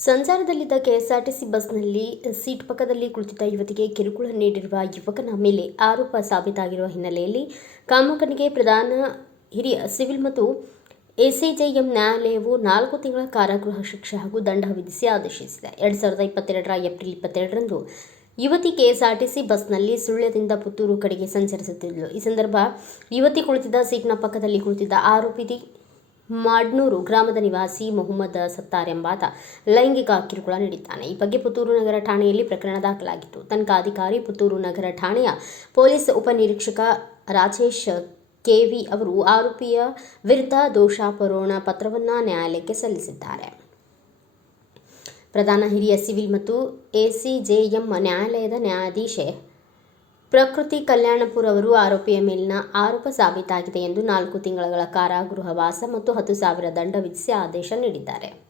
ಸಂಚಾರದಲ್ಲಿದ್ದ KSRTC ಬಸ್ನಲ್ಲಿ seat ಪಕ್ಕದಲ್ಲಿ ಕುಳಿತಿದ್ದ ಯುವತಿಗೆ ಕಿರುಕುಳ ನೀಡಿರುವ ಯುವಕನ ಮೇಲೆ ಆರೋಪ ಸಾಬೀತಾಗಿರುವ ಹಿನ್ನೆಲೆಯಲ್ಲಿ ಕಾಮಕನಿಗೆ ಪ್ರಧಾನ ಹಿರಿಯ ಸಿವಿಲ್ ಮತ್ತು ಎಸಿಜೆಎಂ ನ್ಯಾಯಾಲಯವು ನಾಲ್ಕು ತಿಂಗಳ ಕಾರಾಗೃಹ ಶಿಕ್ಷೆ ಹಾಗೂ ದಂಡ ವಿಧಿಸಿ ಆದೇಶಿಸಿದೆ. ಎರಡು ಸಾವಿರದ ಇಪ್ಪತ್ತೆರಡರ ಏಪ್ರಿಲ್ ಇಪ್ಪತ್ತೆರಡರಂದು ಯುವತಿ ಕೆಎಸ್ಆರ್ಟಿಸಿ ಬಸ್ನಲ್ಲಿ ಸುಳ್ಯದಿಂದ ಪುತ್ತೂರು ಕಡೆಗೆ ಸಂಚರಿಸುತ್ತಿದ್ದಳು ಈ ಸಂದರ್ಭ ಯುವತಿ ಕುಳಿತಿದ್ದ ಸೀಟ್ನ ಪಕ್ಕದಲ್ಲಿ ಕುಳಿತಿದ್ದ ಆರೋಪಿ ಮಾಡ್ನೂರು ಗ್ರಾಮದ ನಿವಾಸಿ ಮೊಹಮ್ಮದ್ ಸತ್ತಾರ್ ಎಂಬಾತ ಲೈಂಗಿಕ ಕಿರುಕುಳ ನೀಡಿದ್ದಾನೆ. ಈ ಬಗ್ಗೆ ಪುತ್ತೂರು ನಗರ ಠಾಣೆಯಲ್ಲಿ ಪ್ರಕರಣ ದಾಖಲಾಗಿತ್ತು. ತನಿಖಾಧಿಕಾರಿ ಪುತ್ತೂರು ನಗರ ಠಾಣೆಯ ಪೊಲೀಸ್ ಉಪನಿರೀಕ್ಷಕ ರಾಜೇಶ್ ಕೆವಿ ಅವರು ಆರೋಪಿಯ ವಿರುದ್ಧ ದೋಷಾಪರೋಣ ಪತ್ರವನ್ನು ನ್ಯಾಯಾಲಯಕ್ಕೆ ಸಲ್ಲಿಸಿದ್ದಾರೆ. ಪ್ರಧಾನ ಹಿರಿಯ ಸಿವಿಲ್ ಮತ್ತು ಎಸಿಜೆಎಂ ನ್ಯಾಯಾಲಯದ ನ್ಯಾಯಾಧೀಶೆ ಪ್ರಕೃತಿ ಕಲ್ಯಾಣಪುರ ಅವರು ಆರೋಪಿಯ ಮೇಲಿನ ಆರೋಪ ಸಾಬೀತಾಗಿದೆ ಎಂದು ನಾಲ್ಕು ತಿಂಗಳ ಕಾರಾಗೃಹವಾಸ ಮತ್ತು ಹತ್ತು ಸಾವಿರ ದಂಡ ವಿಧಿಸಿ ಆದೇಶ ನೀಡಿದ್ದಾರೆ.